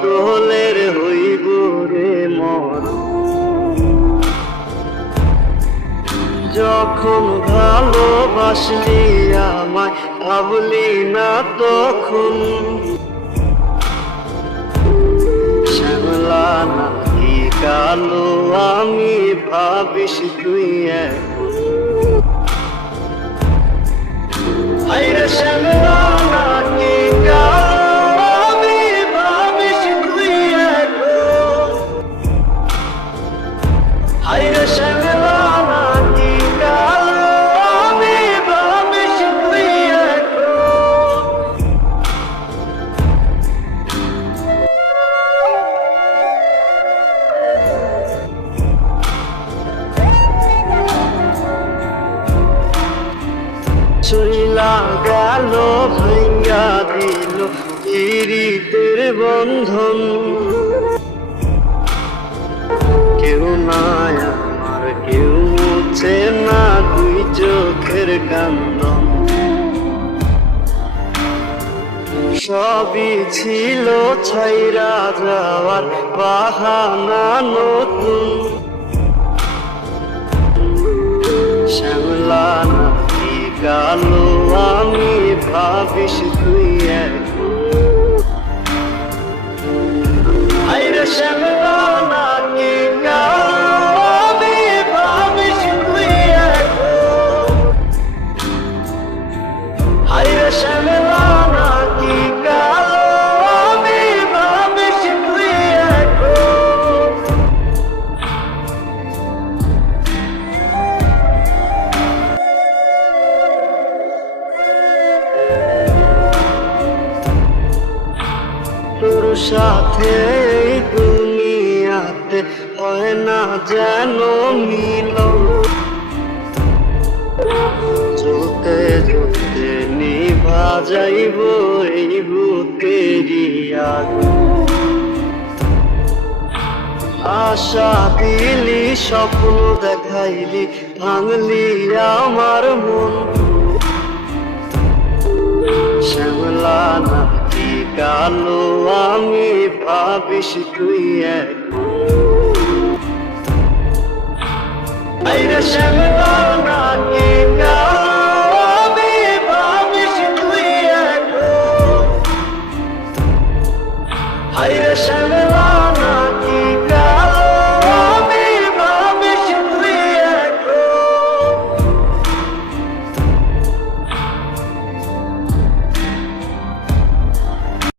পাগলের হইব রে মন। যখন ভালোবাসলি আমায় ভাবলি না তখন, শ্যামলা নাকি কালো আমি ভাবিস তুই এখন। আইরে শ্যামলা নাকি কালো আমি ভাবিস তুই এখন। আইরে শ্যামলা নাকি কালো আমি ভাবিস তুই এখন। চইলা গেল ভাঙ্গা দিল পীড়িতের বন্ধন। কেউ নাই আমার কেউ মুছে না দুই চোখের কান্দন। সবই ছিল ছাইরা যাওয়ার বাহানা নতুন। শ্যামলা নাকি কালো আমি ভাবিস তুই এখন। আইরে শ্যামলা নাকি কালো আমি ভাবিস তুই এখন। আইরে শ্যামলা নাকি কালো আমি ভাবিস তুই এখন। তোর সাথে এই দুনিয়াতে হয় না যেন মিলন। চলতে চলতে নিভা যাইব এই বুকেরই আগুন। আশা দিলি স্বপ্ন দেখাইলি ভাঙলি আমার মন। শ্যামলা নাকি কালো আমি ভাবিস তুই এখন। আইরে শ্যামলা নাকি কালো আমি ভাবিস তুই এখন। আইরে